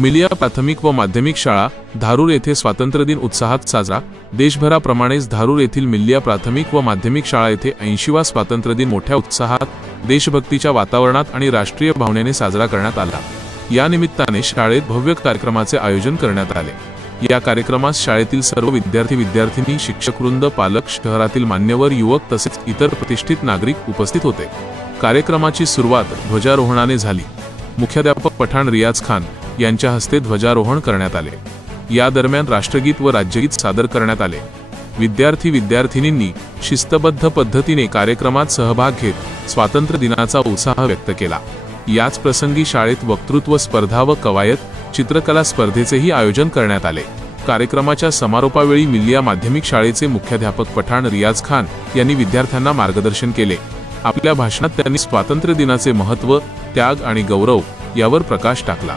मिलिया प्राथमिक व माध्यमिक शाळा धारूर येथे स्वातंत्र्य दिन उत्साहात साजरा। देशभराप्रमाणेच धारूर येथील मिलिया प्राथमिक व माध्यमिक शाळा येथे 80वा स्वातंत्र्य दिन मोठ्या उत्साहात, देशभक्तीच्या वातावरणात आणि राष्ट्रीय भावनेने साजरा करण्यात आला। या निमित्ताने शाळेत भव्य कार्यक्रमाचे आयोजन करण्यात आले। या कार्यक्रमास शाळेतील सर्व विद्यार्थी-विद्यार्थिनी, शिक्षकवृंद, पालक, शहरातील मान्यवर, युवक तसेच इतर प्रतिष्ठित नागरिक उपस्थित होते। कार्यक्रमाची सुरुवात ध्वजारोहणाने झाली। मुख्याध्यापक पठाण रियाज खान यांच्या हस्ते ध्वजारोहण करण्यात आले। या दरम्यान राष्ट्रगीत व राज्यगीत सादर करण्यात आले। विद्यार्थी-विद्यार्थिनींनी शिस्तबद्ध पद्धतीने कार्यक्रमात सहभाग घेत स्वातंत्र्य दिनाचा उत्साह व्यक्त केला। याच प्रसंगी शाळेत वक्तृत्व स्पर्धा व कवायत, चित्रकला स्पर्धेचेही आयोजन करण्यात आले। कार्यक्रमाच्या समारोपावेळी मिलिया माध्यमिक शाळेचे मुख्याध्यापक पठाण रियाज खान यांनी विद्यार्थ्यांना मार्गदर्शन केले। आपल्या भाषणात त्यांनी स्वातंत्र्य दिनाचे महत्त्व, त्याग आणि गौरव यावर प्रकाश टाकला।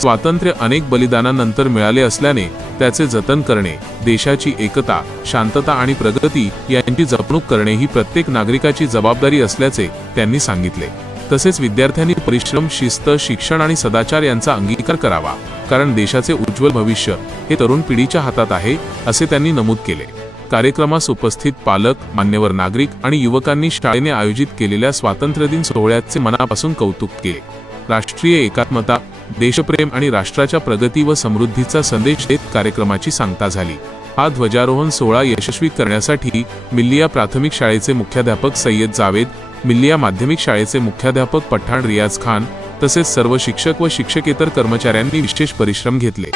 स्वातंत्र्य अनेक बलिदानानंतर मिळाले असल्याने त्याचे जतन करणे, देशाची एकता, शांतता आणि प्रगती यांची जपणूक करणे ही प्रत्येक नागरिकाची जबाबदारी असल्याचे त्यांनी सांगितले। तसेच विद्यार्थ्यांनी परिश्रम, शिस्त, शिक्षण आणि सदाचार यांचा अंगीकार करावा, कारण देशाचे उज्ज्वल भविष्य हे तरुण पिढीच्या हातात आहे, असे त्यांनी नमूद केले। कार्यक्रमास उपस्थित पालक, मान्यवर नागरिक आणि युवकांनी शाळेने आयोजित केलेल्या स्वातंत्र्य दिन सोहळ्याचे मनापासून कौतुक केले। राष्ट्रीय एकात्मता, देशप्रेम आणि राष्ट्राच्या प्रगती व समृद्धीचा संदेश देत कार्यक्रमाची सांगता झाली। हा ध्वजारोहण सोहळा यशस्वी करण्यासाठी मिलिया प्राथमिक शाळेचे मुख्याध्यापक सय्यद जावेद, मिलिया माध्यमिक शाळेचे मुख्याध्यापक पठाण रियाज खान तसेच सर्व शिक्षक व शिक्षकेतर कर्मचाऱ्यांनी विशेष परिश्रम घेतले।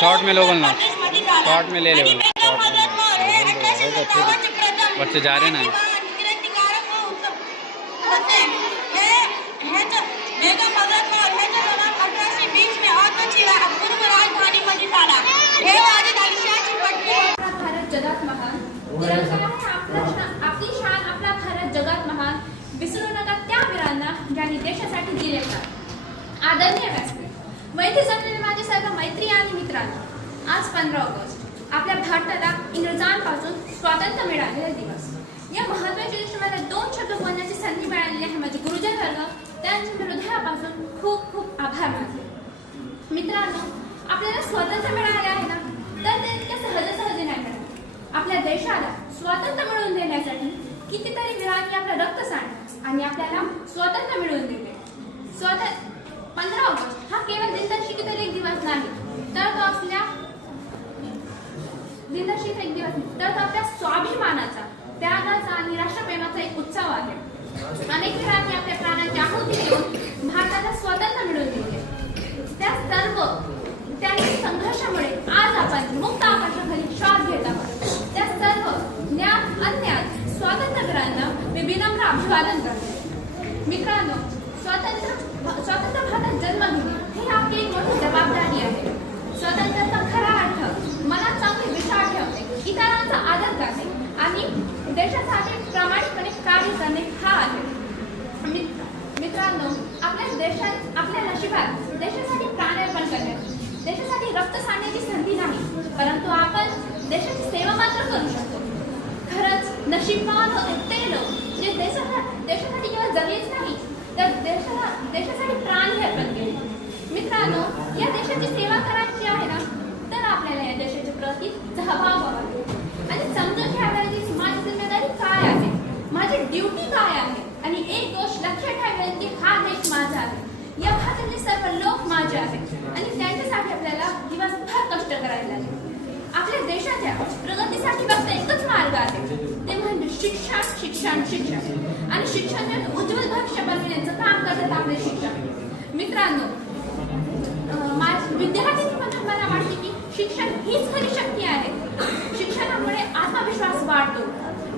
शॉर्ट में लो बोलना, शॉर्ट में ले ले बोलना, बच्चे जा रहे ना। भारत जगात महान, आपली शान, आपला भारत जगात महान, विसरू नका त्या वीरांना ज्यांनी देशासाठी दिले प्राण। आदरणीय व्यासपीठ, मैत्री जमलेले माझे सर्व मैत्री आणि मित्रांनो, आज 15 ऑगस्ट आपल्या भारताला इंग्रजांपासून स्वातंत्र्य मिळालेला दिवस। या महत्त्वाच्या दिवशी मला 2 शब्द बोलण्याची संधी मिळालेली आहे। माझे गुरुजन वर्ग त्यांच्या हृदयापासून खूप खूप आभार मानते। मित्रांनो, आपल्याला स्वातंत्र्य मिळाले आहे ना, तर ते इतक्या सहजासहजी नाही मिळाले। आपल्या देशाला स्वातंत्र्य मिळवून देण्यासाठी कितीतरी वीरांनी आपलं रक्त सांडलं आणि आपल्याला स्वातंत्र्य मिळवून दिले। 15 ऑगस्ट हा केवळ दिनदर्शिकेचा एक दिवस नाही, तर तो आपल्या दिनदर्शिकेचा एक दिवस नाही, तर तो आपल्या स्वाभिमानाचा, त्यागाचा आणि राष्ट्रप्रेमाचा एक उत्सव आहे। अनेक वीरांनी आपल्या प्राणांची आहुती देऊन भारताला स्वातंत्र्य मिळवून दिले। त्या सर्व त्यांच्या संघर्षामुळे आज आपण मुक्त आकाशाखाली श्वास घेत आहोत। त्या सर्व ज्ञात अज्ञात स्वातंत्र्यवीरांना मी विनम्र अभिवादन करते। मित्रांनो, स्वातंत्र्य भारतात जन्म घेणे ही आपली एक मोठी जबाबदारी आहे। स्वातंत्र्याचा खरा अर्थ मनात चांगली दिशा ठेवणे, इतरांचा आदर करणे आणि देशासाठी प्रामाणिकपणे कार्य करणे हा आहे। मित्रांनो, आपल्या नशिबात देशासाठी प्राणार्पण करणे, देशासाठी रक्त सांडण्याची संधी नाही, परंतु आपण देशाची सेवा मात्र करू शकतो। खरंच नशीबवान ते लोक जे देशासाठी केवळ जगलेच नाही, तर देशासाठी प्राण अर्पण केले। मित्रांनो, या देशाची सेवा करायची आहे ना, तर आपल्याला या देशाच्या प्रती सहभाग व्हावा आणि समजून घ्यावी माझी जिम्मेदारी काय आहे, माझी ड्युटी काय आहे आणि एक गोष्ट लक्षात ठेवावी की हा देश माझा आहे, या भारतातले सर्व लोक माझे आहेत आणि त्यांच्यासाठी आपल्याला दिवसभर कष्ट करायला लागेल। आपल्या देशाच्या प्रगतीसाठी फक्त एकच मार्ग आहे, ते म्हणजे शिक्षण, शिक्षण, शिक्षण आणि शिक्षण उज्ज्वल भविष्य बनवण्याचं काम करतात आपले शिक्षक। मित्रांनो, विद्यार्थी म्हणून मला वाटते की शिक्षण हीच खरी शक्ती आहे। शिक्षणामुळे आत्मविश्वास वाढतो,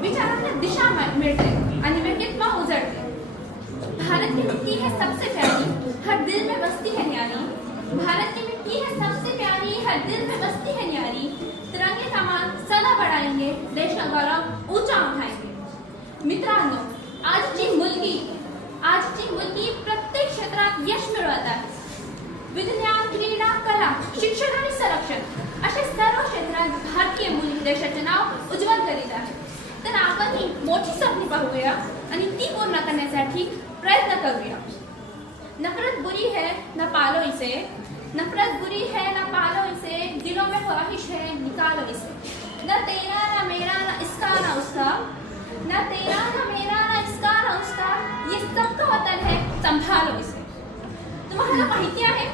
विचारांना दिशा मिळते आणि व्यक्तित्व उजळते। भारत की मिट्टी है सबसे प्यारी, हर दिल में बसती है न्यारी। भारत की मिट्टी है सबसे प्यारी, हर दिल में बसती है न्यारी। तिरंगे का मान सदा बढ़ाएंगे, देश का गौरव ऊंचा उठाएंगे। मित्रांनो, आजची मुलगी प्रत्येक क्षेत्रात यश मिळवत आहे। विज्ञान, क्रीडा, कला, शिक्षण आणि संरक्षण अशा सर्व क्षेत्रात भारतीय मुली देशाचे नाव उज्ज्वल करीत आहेत. तर आपणही मोठी स्वप्ने पाहूया आणि ती पूर्ण करण्यासाठी प्रयत्न करूया. नफरत बुरी है न पालो इसे, नफरत बुरी है न पालो इसे, दिलों में ख्वाहिश है निकालो इसे. न तेरा न मेरा न इसका न उसका, न तेरा न मेरा न इसका न उसका, ये सबका वतन है संभालो इसे. तुम्हाला माहिती आहे,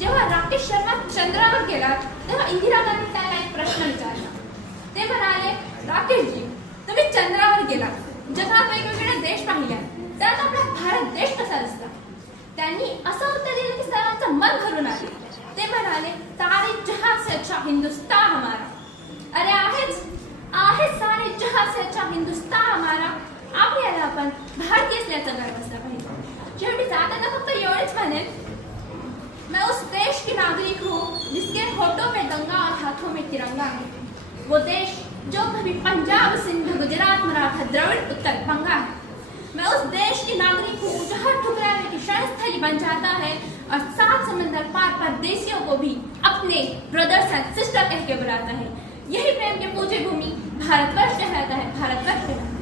जेव्हा राकेश शर्मा चंद्रावर गेला तेव्हा इंदिरा गांधी त्याला एक प्रश्न विचारला. ते म्हणाले, राकेशजी तुम्ही चंद्रावर गेला, जगात वेगवेगळे देश पाहिले, त्यात आपला भारत देश कसा दिसला? त्यांनी असं उत्तर दिलं की सर्वांचं मन भरून आले. ते म्हणाले, सारे जहां से अच्छा हिंदुस्तान हमारा. अरे आहेच सारे जहां से अच्छा हिंदुस्तान हमारा. आपल्याला आपण भारतीय असल्याचा गर्व असला पाहिजे. शेवटी जाताना फक्त एवढेच म्हणेन, मैं उस देश की नागरिक हूँ जिसके होठों में गंगा और हाथों में तिरंगा है. वो देश जो कभी पंजाब, सिंध, गुजरात, मराठा, द्रविड़, उत्तर बंगा है. मैं उस देश की नागरिक हूँ जो हर ठुकराने की शरणस्थली बन जाता है और 7 समंदर पार परदेशियों को भी अपने ब्रदर्स एंड सिस्टर कह के बुलाता है. यही प्रेम की पूज्य भूमि भारतवर्ष कहलाता है. भारतवर्ष कहलाता है.